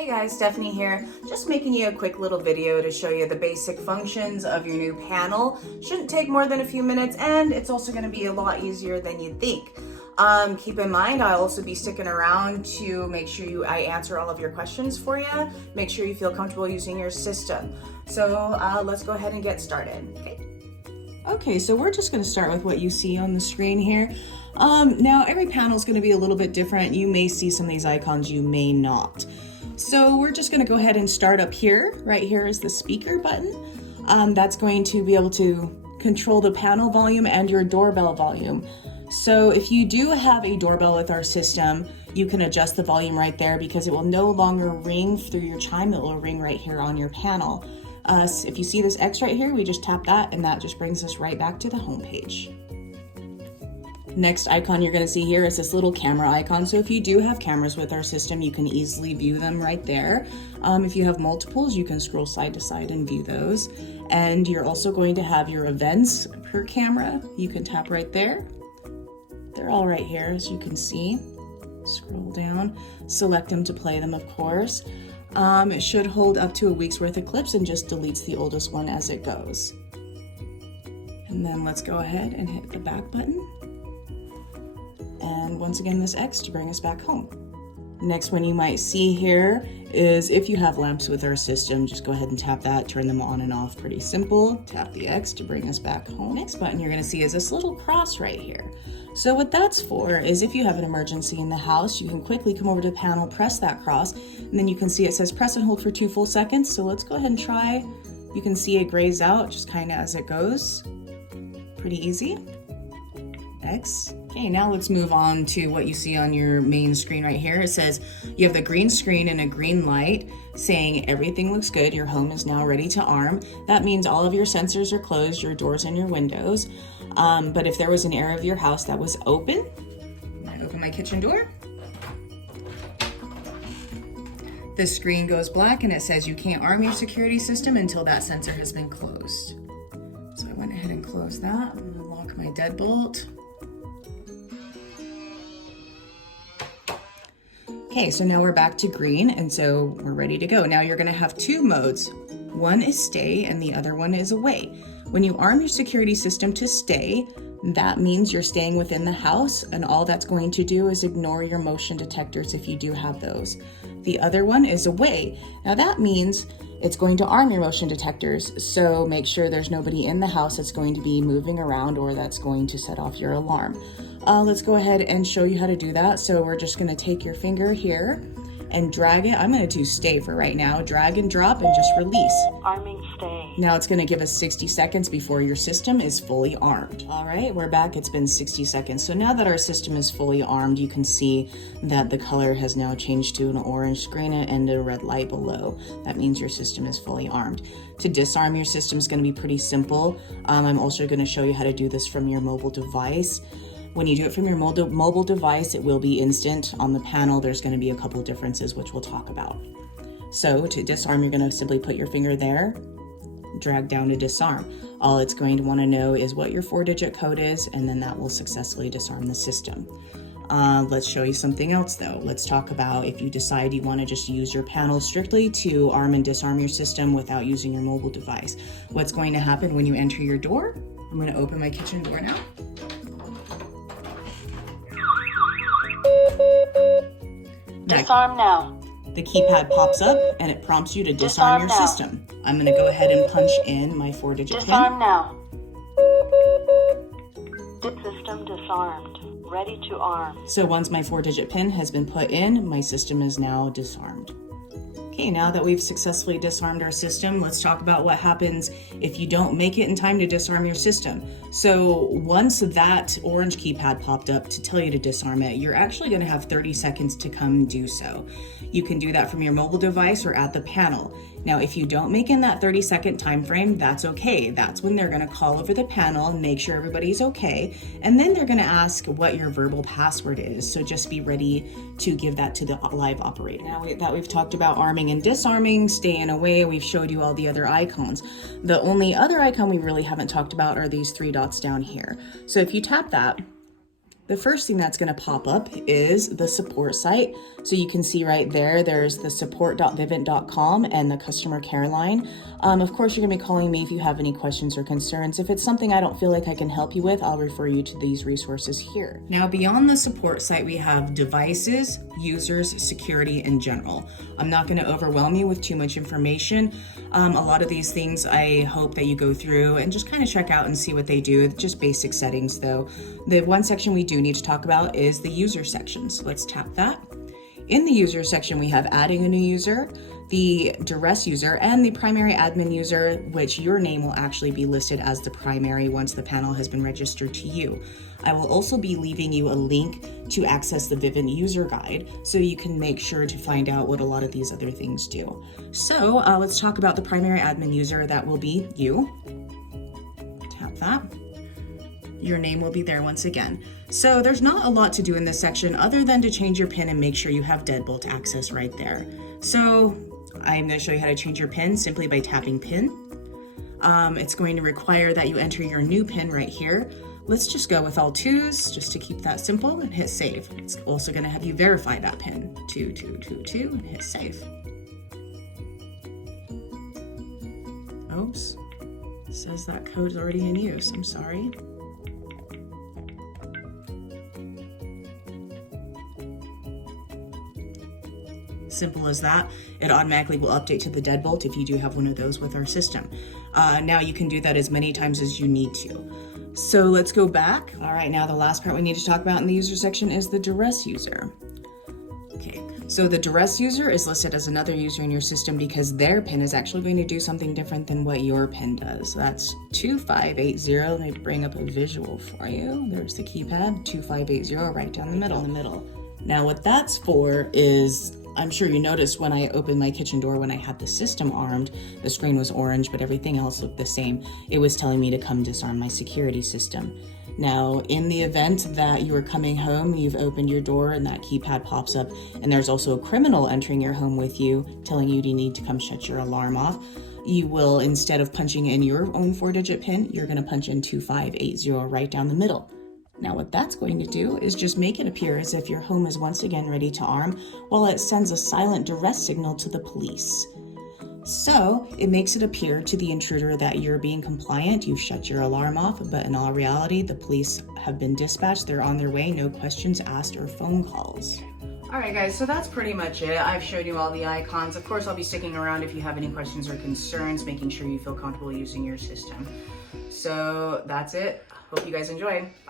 Hey guys, Stephanie here. Just making you a quick little video to show you the basic functions of your new panel. Shouldn't take more than a few minutes, and it's also going to be a lot easier than you'd think. Keep in mind, I'll also be sticking around to make sure I answer all of your questions for you. Make sure you feel comfortable using your system. So let's go ahead and get started. Okay, so we're just going to start with what you see on the screen here. Now, every panel is going to be a little bit different. You may see some of these icons, you may not. So we're just going to go ahead and start up here. Right here is the speaker button. That's going to be able to control the panel volume and your doorbell volume. So if you do have a doorbell with our system, you can adjust the volume right there because it will no longer ring through your chime. It will ring right here on your panel. So if you see this X right here, we just tap that and that just brings us right back to the home page. Next icon you're going to see here is this little camera icon. So if you do have cameras with our system, you can easily view them right there. If you have multiples, you can scroll side to side and view those. And you're also going to have your events per camera. You can tap right there. They're all right here, as you can see. Scroll down, select them to play them, of course. It should hold up to a week's worth of clips and just deletes the oldest one as it goes. And then let's go ahead and hit the back button. And once again, this X to bring us back home. Next one you might see here is if you have lamps with our system, just go ahead and tap that, turn them on and off, pretty simple. Tap the X to bring us back home. Next button you're gonna see is this little cross right here. So what that's for is if you have an emergency in the house, you can quickly come over to the panel, press that cross, and then you can see it says press and hold for 2 full seconds. So let's go ahead and try. You can see it grays out just kind of as it goes. Pretty easy. X. Okay, now let's move on to what you see on your main screen right here. It says you have the green screen and a green light saying everything looks good. Your home is now ready to arm. That means all of your sensors are closed, your doors and your windows. But if there was an area of your house that was open, I open my kitchen door. The screen goes black and it says you can't arm your security system until that sensor has been closed. So I went ahead and closed that. I'm gonna lock my deadbolt. Okay, so now we're back to green, and so we're ready to go. Now you're gonna have 2 modes. One is stay and the other one is away. When you arm your security system to stay, that means you're staying within the house, and all that's going to do is ignore your motion detectors if you do have those. The other one is away. Now that means it's going to arm your motion detectors, so make sure there's nobody in the house that's going to be moving around or that's going to set off your alarm. Let's go ahead and show you how to do that. So we're just gonna take your finger here and drag it. I'm gonna do stay for right now. Drag and drop and just release. Arming stay. Now it's gonna give us 60 seconds before your system is fully armed. All right, we're back. It's been 60 seconds. So now that our system is fully armed, you can see that the color has now changed to an orange screen and a red light below. That means your system is fully armed. To disarm your system is gonna be pretty simple. I'm also gonna show you how to do this from your mobile device. When you do it from your mobile device, it will be instant. On the panel, there's going to be a couple differences, which we'll talk about. So to disarm, you're going to simply put your finger there, drag down to disarm. All it's going to want to know is what your 4-digit code is, and then that will successfully disarm the system. Let's show you something else though. Let's talk about if you decide you want to just use your panel strictly to arm and disarm your system without using your mobile device. What's going to happen when you enter your door? I'm going to open my kitchen door now. Disarm now. The keypad pops up and it prompts you to disarm your system. I'm going to go ahead and punch in my 4-digit pin. Disarm now. System disarmed. Ready to arm. So once my 4-digit pin has been put in, my system is now disarmed. Okay, now that we've successfully disarmed our system, let's talk about what happens if you don't make it in time to disarm your system. So once that orange keypad popped up to tell you to disarm it, you're actually going to have 30 seconds to come and do so. You can do that from your mobile device or at the panel. Now, if you don't make in that 30-second time frame, that's okay. That's when they're going to call over the panel and make sure everybody's okay. And then they're going to ask what your verbal password is. So just be ready to give that to the live operator. Now that we've talked about arming and disarming, staying away, we've showed you all the other icons. The only other icon we really haven't talked about are these 3 dots down here. So if you tap that, the first thing that's going to pop up is the support site. So you can see right there, there's the support.vivint.com and the customer care line. Of course, you're going to be calling me if you have any questions or concerns. If it's something I don't feel like I can help you with, I'll refer you to these resources here. Now, beyond the support site, we have devices, users, security, and general. I'm not going to overwhelm you with too much information. A lot of these things I hope that you go through and just kind of check out and see what they do. Just basic settings though. The one section we do need to talk about is the user section. So let's tap that. In the user section, we have adding a new user, the duress user, and the primary admin user, which your name will actually be listed as the primary once the panel has been registered to you. I will also be leaving you a link to access the Vivint user guide so you can make sure to find out what a lot of these other things do. So let's talk about the primary admin user. That will be you. Tap that. Your name will be there once again. So there's not a lot to do in this section other than to change your PIN and make sure you have deadbolt access right there. So I'm going to show you how to change your PIN simply by tapping PIN. It's going to require that you enter your new PIN right here. Let's just go with all twos just to keep that simple and hit save. It's also going to have you verify that PIN. 2222 and hit save. Oops, it says that code's already in use. I'm sorry. Simple as that. It automatically will update to the deadbolt if you do have one of those with our system. Now you can do that as many times as you need to. So let's go back. All right, now the last part we need to talk about in the user section is the duress user. Okay, so the duress user is listed as another user in your system because their PIN is actually going to do something different than what your PIN does. So that's 2580. Let me bring up a visual for you. There's the keypad, 2580 right down the middle. Now what that's for is, I'm sure you noticed when I opened my kitchen door when I had the system armed, the screen was orange, but everything else looked the same. It was telling me to come disarm my security system. Now, in the event that you are coming home, you've opened your door and that keypad pops up, and there's also a criminal entering your home with you, telling you need to come shut your alarm off, you will, instead of punching in your own 4-digit PIN, you're going to punch in 2580 right down the middle. Now what that's going to do is just make it appear as if your home is once again ready to arm while it sends a silent duress signal to the police. So it makes it appear to the intruder that you're being compliant, you've shut your alarm off, but in all reality, the police have been dispatched, they're on their way, no questions asked or phone calls. Alright guys, so that's pretty much it. I've showed you all the icons. Of course, I'll be sticking around if you have any questions or concerns, making sure you feel comfortable using your system. So that's it. Hope you guys enjoyed. Bye.